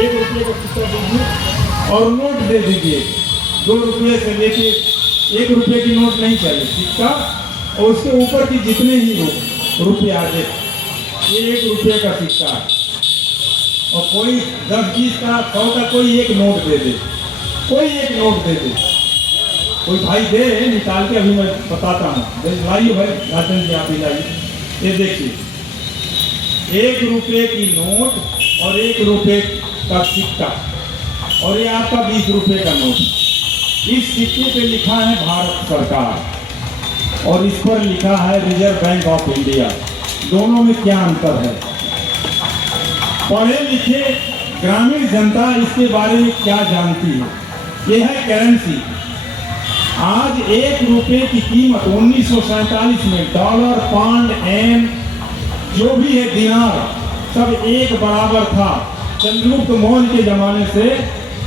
1 रुपये का सिक्का दीजिए और नोट दे दीजिए। 2 रुपये से लेके 1 रुपये की नोट नहीं चले, सिक्का और उसके ऊपर की जितने ही रुपये आ जाए, ये 1 रुपये का सिक्का है। और कोई 10, 20 का, 100 का कोई एक नोट दे दे, कोई एक नोट दे दे, कोई भाई दे निकाल के, अभी मैं बताता हूँ। लाइए भाई, राशन जी आप ही लाइए। ये देखिए 1 रुपये की नोट और 1 रुपये का सिक्का, और ये आपका 20 रुपये का नोट। इस सिक्के पे लिखा है भारत सरकार और इस पर लिखा है रिजर्व बैंक ऑफ इंडिया। दोनों में क्या अंतर है? पढ़े लिखे ग्रामीण जनता इसके बारे में क्या जानती है? ये है करेंसी। आज 1 रुपये की कीमत 1947 में डॉलर, पाउंड, एन जो भी है, दिनार, सब एक बराबर था चंद्रगुप्त मौर्य के जमाने से,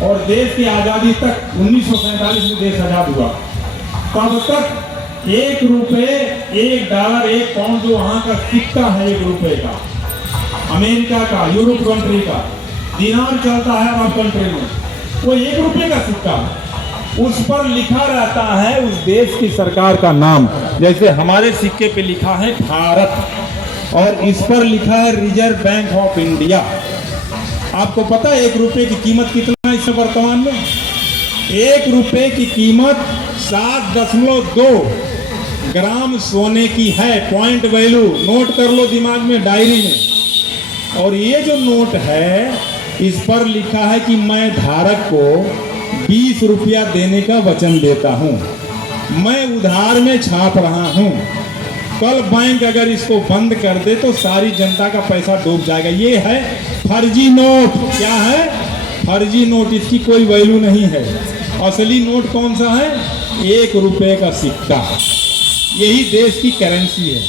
और देश की आज़ादी तक 1947 में देश आज़ाद हुआ। तब तक 1 रुपये, 1 डॉलर, 1 पाउंड जो वहाँ का सिक्का है 1 रुपये का, अमेरिका का, यूरोप कंट्री का, दिनार चलता है अरब कंट्री में, वो 1 रुपये का सिक्का है। उस पर लिखा रहता है उस देश की सरकार का नाम। जैसे हमारे सिक्के पे लिखा है भारत और इस पर लिखा है रिजर्व बैंक ऑफ इंडिया। आपको पता है 1 रुपये की कीमत कितना है इस वर्तमान में? 1 रुपये की कीमत 7.2 ग्राम सोने की है। पॉइंट वैल्यू नोट कर लो दिमाग में, डायरी में। और ये जो नोट है इस पर लिखा है कि मैं धारक को 20 रुपया देने का वचन देता हूँ, मैं उधार में छाप रहा हूँ। कल बैंक अगर इसको बंद कर दे तो सारी जनता का पैसा डूब जाएगा। ये है फर्जी नोट। क्या है? फर्जी नोट। इसकी कोई वैल्यू नहीं है। असली नोट कौन सा है? 1 रुपये का सिक्का। यही देश की करेंसी है,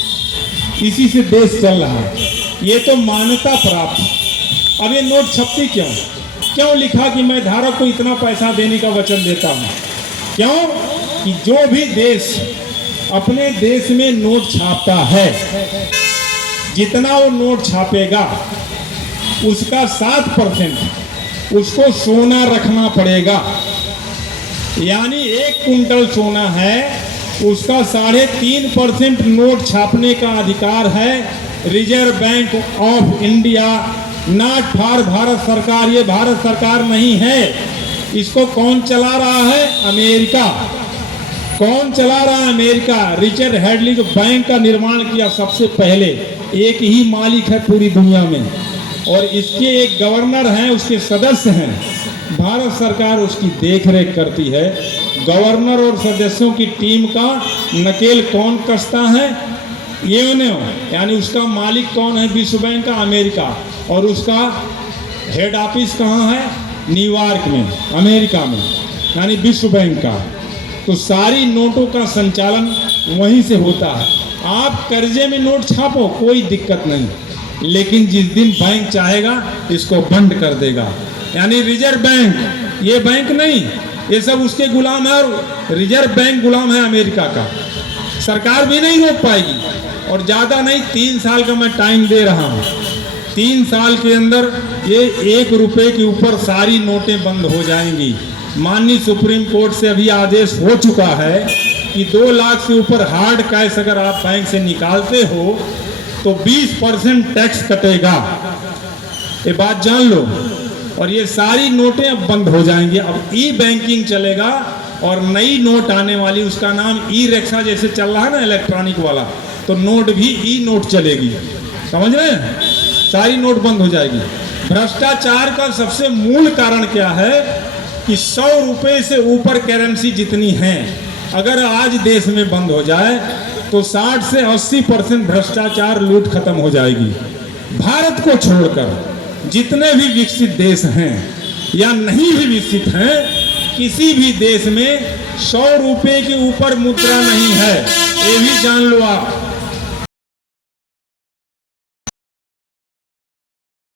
इसी से देश चल रहा है। ये तो मान्यता प्राप्त। अब ये नोट छपती क्यों लिखा कि मैं धारक को इतना पैसा देने का वचन देता हूँ? क्यों कि जो भी देश अपने देश में नोट छापता है, जितना वो नोट छापेगा उसका 7% उसको सोना रखना पड़ेगा। यानी 1 कुंटल सोना है, उसका 3.5% नोट छापने का अधिकार है reserve bank of India, not for Bharat सरकार। ये भारत सरकार नहीं है। इसको कौन चला रहा है? अमेरिका। कौन चला रहा है? अमेरिका। रिचर्ड हेडली जो बैंक का निर्माण किया सबसे पहले, एक ही मालिक है पूरी दुनिया में, और इसके एक गवर्नर हैं, उसके सदस्य हैं। भारत सरकार उसकी देखरेख करती है। गवर्नर और सदस्यों की टीम का नकेल कौन कसता है? यानी उसका मालिक कौन है? विश्व बैंक का, अमेरिका। और उसका हेड ऑफिस कहाँ है? न्यूयॉर्क में, अमेरिका में, यानी विश्व बैंक का। तो सारी नोटों का संचालन वहीं से होता है। आप कर्जे में नोट छापो, कोई दिक्कत नहीं, लेकिन जिस दिन बैंक चाहेगा इसको बंद कर देगा। यानी रिजर्व बैंक, ये बैंक नहीं, ये सब उसके गुलाम है। और रिजर्व बैंक गुलाम है अमेरिका का। सरकार भी नहीं रोक पाएगी। और ज़्यादा नहीं, 3 साल का मैं टाइम दे रहा हूँ। 3 साल के अंदर ये 1 रुपये के ऊपर सारी नोटें बंद हो जाएंगी। माननीय सुप्रीम कोर्ट से अभी आदेश हो चुका है कि 2 लाख से ऊपर हार्ड कैश अगर आप बैंक से निकालते हो तो 20% टैक्स कटेगा। ये बात जान लो। और ये सारी नोटें अब बंद हो जाएंगी। अब ई बैंकिंग चलेगा और नई नोट आने वाली, उसका नाम ई रिक्शा जैसे चल रहा है ना, इलेक्ट्रॉनिक वाला, तो नोट भी ई नोट चलेगी। समझ रहे हैं? सारी नोट बंद हो जाएगी। भ्रष्टाचार का सबसे मूल कारण क्या है कि 100 रुपये से ऊपर करेंसी जितनी हैं, अगर आज देश में बंद हो जाए तो 60 से 80% भ्रष्टाचार लूट खत्म हो जाएगी। भारत को छोड़कर जितने भी विकसित देश हैं या नहीं भी विकसित हैं, किसी भी देश में 100 रुपये के ऊपर मुद्रा नहीं है। ये भी जान लो आप।